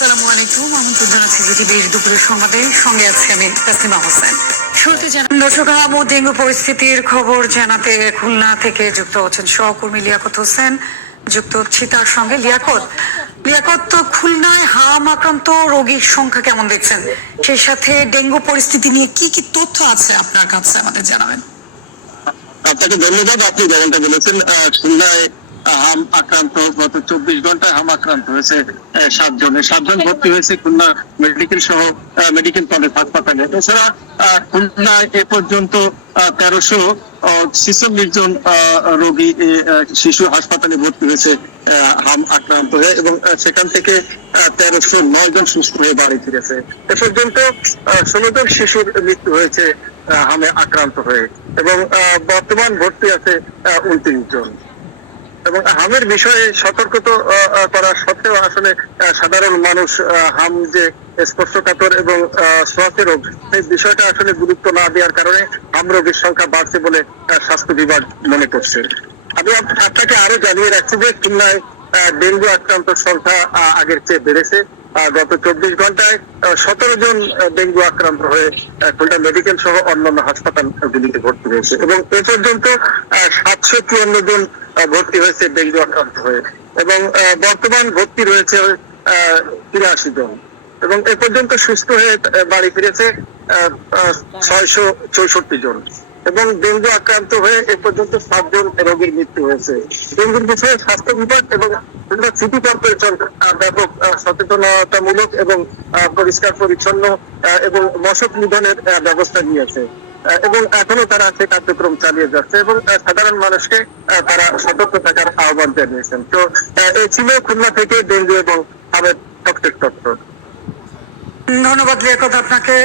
আসসালামু আলাইকুম, আমন্ত্রণ জানাচ্ছি জিটিভির দুপুরের সংবাদে। সঙ্গে আছি আমি তাসলিমা হোসেন। শুরুতে দর্শক হাম ও ডেঙ্গু পরিস্থিতির খবর জানাতে খুলনা থেকে যুক্ত হচ্ছেন সহকর্মী লিয়াকত হোসেন। যুক্ত হচ্ছি তার সঙ্গে। লিয়াকত, তো খুলনায় হাম আক্রান্ত রোগীর সংখ্যা কেমন দেখছেন? সেই সাথে ডেঙ্গু পরিস্থিতি নিয়ে কি কি তথ্য আছে আপনার কাছে আমাদের জানাবেন। আপনাকে ধন্যবাদ। আপনি যেমনটা বলেছেন, খুলনায় হাম আক্রান্ত গত 24 ঘন্টায় হাম আক্রান্ত হয়েছে 7 জন ভর্তি হয়েছে খুলনা মেডিকেল সহ মেডিকেল কলেজ হাসপাতালে। এছাড়া খুলনায় এ পর্যন্ত 1346 জন রোগী শিশু হাসপাতালে ভর্তি হয়েছে হাম আক্রান্ত হয়ে, এবং সেখান থেকে 1309 জন সুস্থ হয়ে বাড়ি ফিরেছে। এ পর্যন্ত 16 জন শিশুর মৃত্যু হয়েছে হামে আক্রান্ত হয়ে, এবং বর্তমান ভর্তি আছে 29 জন। এবং হামের বিষয়ে সতর্কতা করা সত্ত্বেও আসলে সাধারণ মানুষ হাম যে স্পর্শকাতর এবং শ্বাসের রোগ, সেই বিষয়টা আসলে গুরুত্ব না দেওয়ার কারণে হাম রোগীর সংখ্যা বাড়ছে বলে স্বাস্থ্য বিভাগ মনে করছে। আমি আপনাকে আরো জানিয়ে রাখছি যে খুলনায় ডেঙ্গু আক্রান্ত সংখ্যা আগের চেয়ে বেড়েছে। গত 24 ঘন্টায় 17 জন ডেঙ্গু আক্রান্ত হয়ে খুলনা মেডিকেল সহ অন্যান্য হাসপাতালগুলিতে ভর্তি হয়েছে, এবং এ পর্যন্ত 753 জন ভর্তি হয়েছে ডেঙ্গু আক্রান্ত হয়ে, এবং বর্তমান ভর্তি রয়েছে 83 জন, এবং এ পর্যন্ত সুস্থ হয়ে বাড়ি ফিরেছে 664 জন, এবং ডেঙ্গু আক্রান্ত হয়ে এ পর্যন্ত 7 জন রোগীর মৃত্যু হয়েছে। ডেঙ্গুর বিষয়ে স্বাস্থ্য বিভাগ এবং সিটি কর্পোরেশন ব্যাপক সচেতনতামূলক এবং পরিষ্কার পরিচ্ছন্ন এবং মশক নিধনের ব্যবস্থা নিয়েছে, এবং এখনো তারা সে কার্যক্রম চালিয়ে যাচ্ছে, এবং সাধারণ মানুষকে তারা সতর্ক থাকার আহ্বান জানিয়েছেন। তো এই ছিল খুলনা থেকে ডেঙ্গু এবং হামের সবচেয়ে তথ্য। ধন্যবাদ লিয়াকত আপনাকে।